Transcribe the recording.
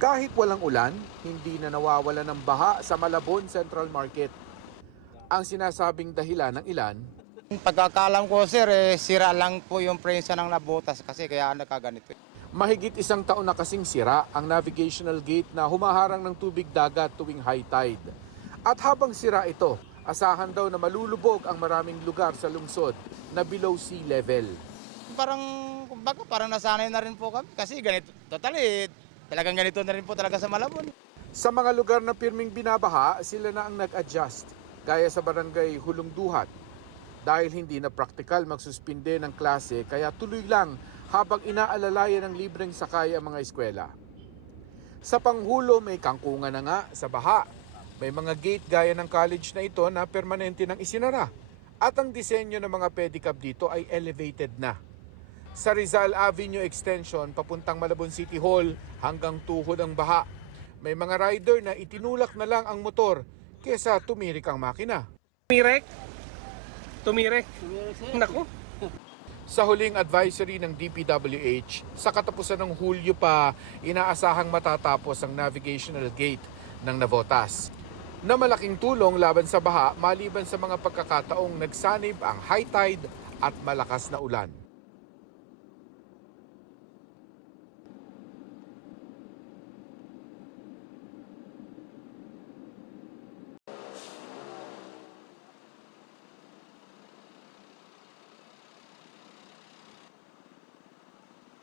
Kahit walang ulan, hindi na nawawala ng baha sa Malabon Central Market. Ang sinasabing dahilan ng ilan, Pagkakaalam ko sir, sira lang po yung prensa ng nabutas kasi kaya nakaganito. mahigit isang taon na kasing sira ang navigational gate na humaharang ng tubig dagat tuwing high tide. At habang sira ito, asahan daw na malulubog ang maraming lugar sa lungsod na below sea level. Kumbaga, parang nasanay na rin po kami kasi ganito, talagang ganito na rin po talaga sa Malabon. Sa mga lugar na pirming binabaha, sila na ang nag-adjust, gaya sa barangay Hulong Duhat. Dahil hindi na praktikal magsuspinde ng klase, kaya tuloy lang habang inaalalayan ng libreng sakay ang mga eskwela. Sa Panghulo, may kangkungan na nga sa baha. May mga gate gaya ng college na ito na permanente nang isinara. At ang disenyo ng mga pedicab dito ay elevated na. Sa Rizal Avenue Extension, papuntang Malabon City Hall, hanggang tuhod ang baha. May mga rider na itinulak na lang ang motor kesa tumirik ang makina. Tumirek. Naku. Sa huling advisory ng DPWH, sa katapusan ng Hulyo pa, inaasahang matatapos ang navigational gate ng Navotas. Na malaking tulong laban sa baha maliban sa mga pagkakataong nagsanib ang high tide at malakas na ulan.